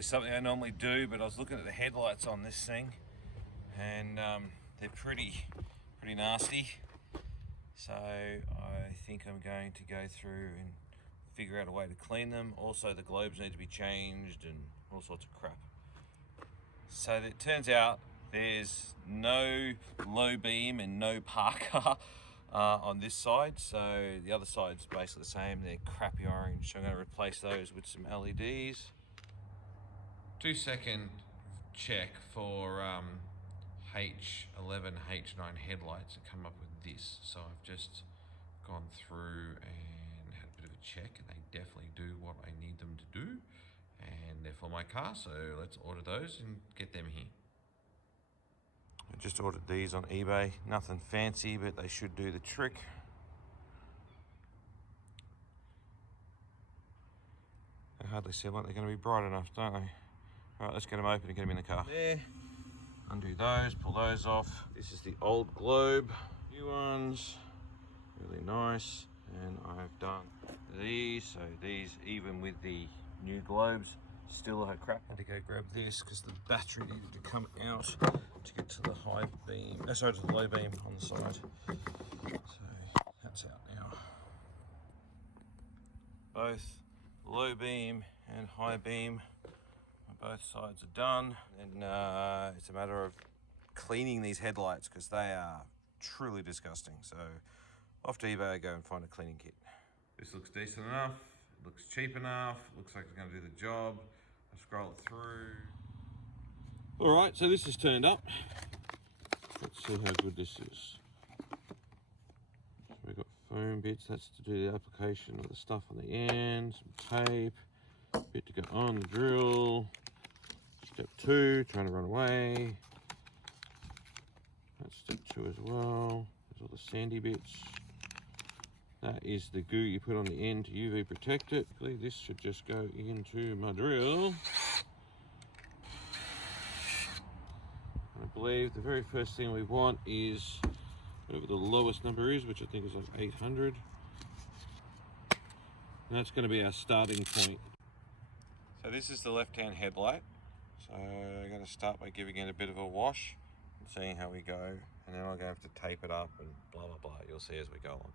always something I normally do, but I was looking at the headlights on this thing, and they're pretty nasty. So I think I'm going to go through and figure out a way to clean them. Also, the globes need to be changed and all sorts of crap. So it turns out there's no low beam and no parker on this side. So the other side's basically the same. They're crappy orange. So I'm going to replace those with some LEDs. 2-second check for H11, H9 headlights and come up with this. So I've just gone through and had a bit of a check, and they definitely do what I need them to do, and they're for my car, so let's order those and get them here. I just ordered these on eBay. Nothing fancy, but they should do the trick. They hardly seem like they're going to be bright enough, don't they? Alright, let's get them open and get them in the car. There. Undo those, pull those off. This is the old globe. New ones. Really nice. And I've done these. So these, even with the new globes, still are crap. I had to go grab this because the battery needed to come out to get to the high beam. Sorry, to the low beam on the side. So that's out now. Both low beam and high beam, both sides are done, and it's a matter of cleaning these headlights because they are truly disgusting. So off to eBay I go and find a cleaning kit. This looks decent enough, it looks cheap enough, it looks like it's going to do the job. I scroll it through. Alright, so this is turned up. Let's see how good this is. So we've got foam bits, that's to do the application of the stuff on the end, some tape, bit to go on the drill. Step 2, trying to run away. That's step 2 as well. There's all the sandy bits. That is the goo you put on the end to UV protect it. This should just go into my drill. And I believe the very first thing we want is whatever the lowest number is, which I think is like 800. And that's going to be our starting point. So this is the left-hand headlight. So I'm going to start by giving it a bit of a wash and seeing how we go. And then I'm going to have to tape it up and blah, blah, blah. You'll see as we go along.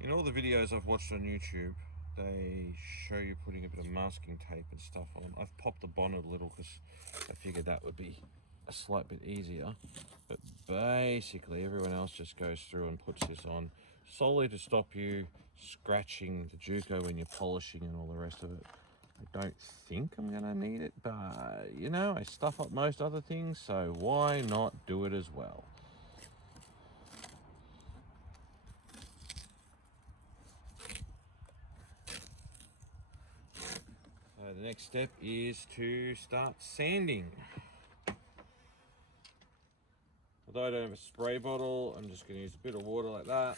In all the videos I've watched on YouTube, they show you putting a bit of masking tape and stuff on them. I've popped the bonnet a little because I figured that would be a slight bit easier. But basically everyone else just goes through and puts this on solely to stop you scratching the Juco when you're polishing and all the rest of it. I don't think I'm gonna need it, but you know, I stuff up most other things, so why not do it as well? So the next step is to start sanding. Although I don't have a spray bottle, I'm just going to use a bit of water like that.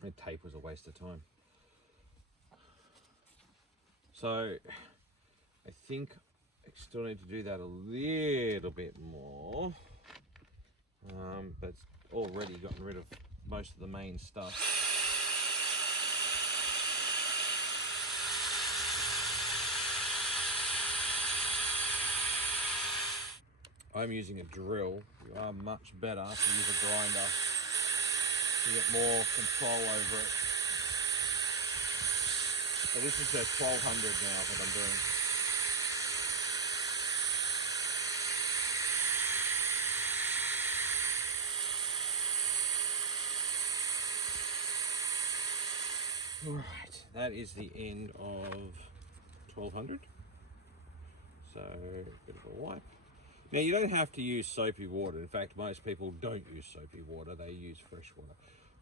The tape was a waste of time. So I think I still need to do that a little bit more, but it's already gotten rid of most of the main stuff. I'm using a drill. You are much better to use a grinder to get more control over it. So this is just 1200 now that I'm doing. Right, that is the end of 1200. So, a bit of a wipe. Now, you don't have to use soapy water. In fact, most people don't use soapy water. They use fresh water.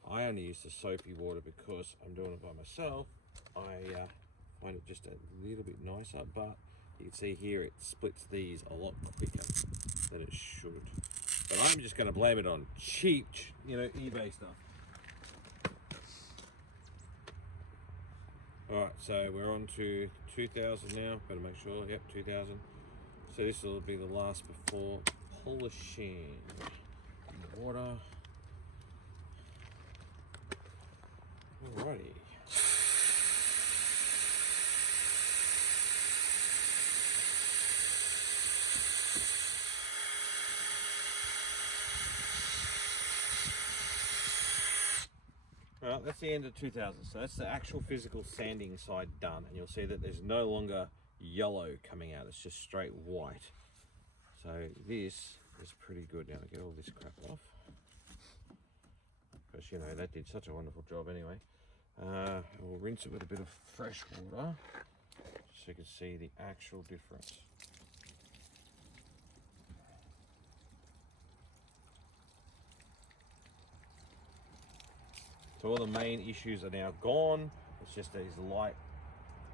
I only use the soapy water because I'm doing it by myself. I find it just a little bit nicer, but you can see here it splits these a lot quicker than it should. But I'm just going to blame it on cheap, eBay stuff. Alright, so we're on to 2000 now. Better make sure, yep, 2000. So this will be the last before polishing. In the water. Alrighty. Well, that's the end of 2000. So that's the actual physical sanding side done, and you'll see that there's no longer yellow coming out. It's just straight white. So this is pretty good. Now get all this crap off, because that did such a wonderful job anyway. We'll rinse it with a bit of fresh water so you can see the actual difference. So all the main issues are now gone. It's just these light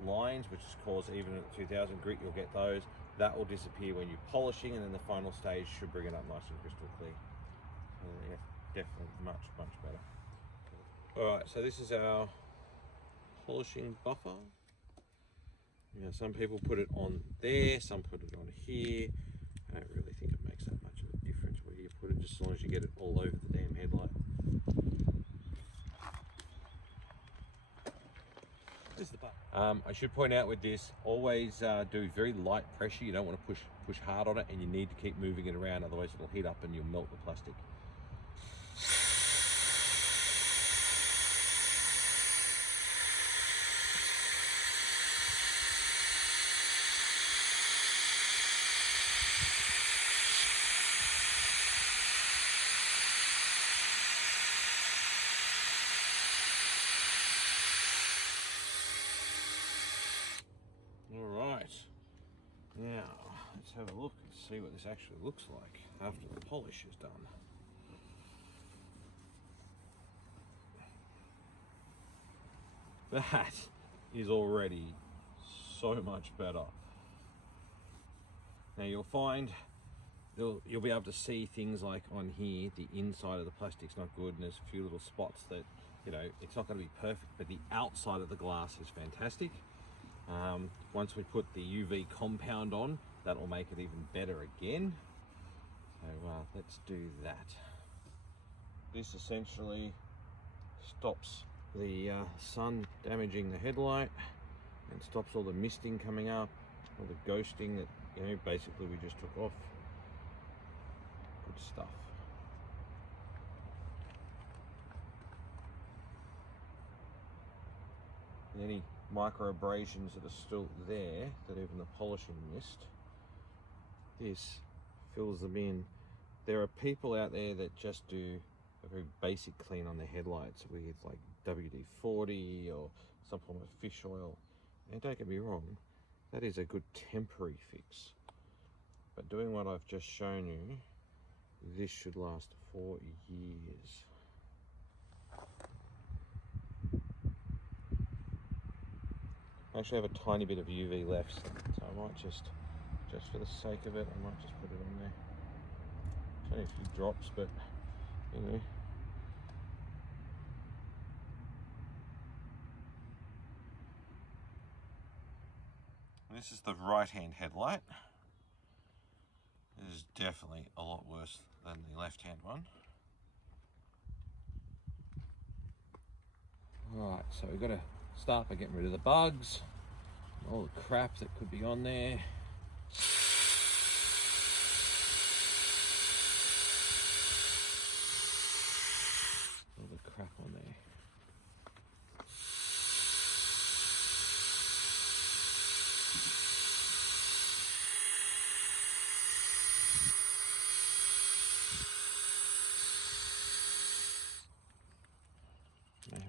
lines, which is caused even at 2000 grit, you'll get those. That will disappear when you're polishing, and then the final stage should bring it up nice and crystal clear. Yeah, definitely much better. All right, so this is our polishing buffer. Some people put it on there, some put it on here. I don't really think it makes that much of a difference where you put it, just as long as you get it all over the damn headlight. I should point out with this, always do very light pressure. You don't want to push hard on it, and you need to keep moving it around, otherwise it'll heat up and you'll melt the plastic. Now, let's have a look and see what this actually looks like after the polish is done. That is already so much better. Now you'll find you'll be able to see things like on here, the inside of the plastic's not good, and there's a few little spots that, it's not going to be perfect, but the outside of the glass is fantastic. Once we put the UV compound on, that will make it even better again. So let's do that. This essentially stops the sun damaging the headlight and stops all the misting coming up, all the ghosting that basically we just took off. Good stuff. Any micro abrasions that are still there that even the polishing missed, this fills them in. There are people out there that just do a very basic clean on their headlights with like WD-40 or some form of fish oil, and don't get me wrong, that is a good temporary fix, but doing what I've just shown you, this should last for years. I actually have a tiny bit of UV left, so I might just for the sake of it, I might just put it on there. It's only a few drops, but This is the right-hand headlight. This is definitely a lot worse than the left-hand one. Right, so we've got to start by getting rid of the bugs, all the crap that could be on there. All the crap on there.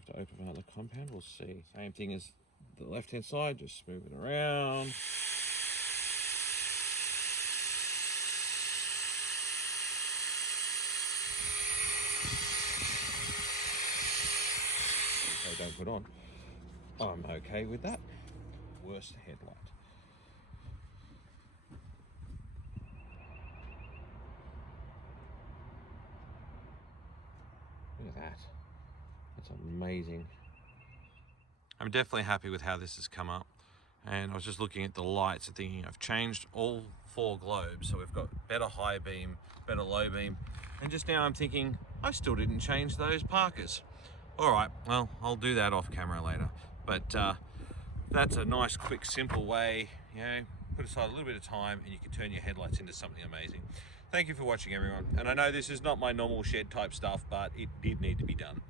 have to open another compound, we'll see. Same thing as the left-hand side, just move it around. Okay, don't put on. I'm okay with that. Worst headlight. Look at that. That's amazing. I'm definitely happy with how this has come up. And I was just looking at the lights and thinking I've changed all 4 globes. So we've got better high beam, better low beam. And just now I'm thinking, I still didn't change those parkers. All right, well, I'll do that off camera later. But that's a nice, quick, simple way, you know, put aside a little bit of time and you can turn your headlights into something amazing. Thank you for watching, everyone. And I know this is not my normal shed type stuff, but it did need to be done.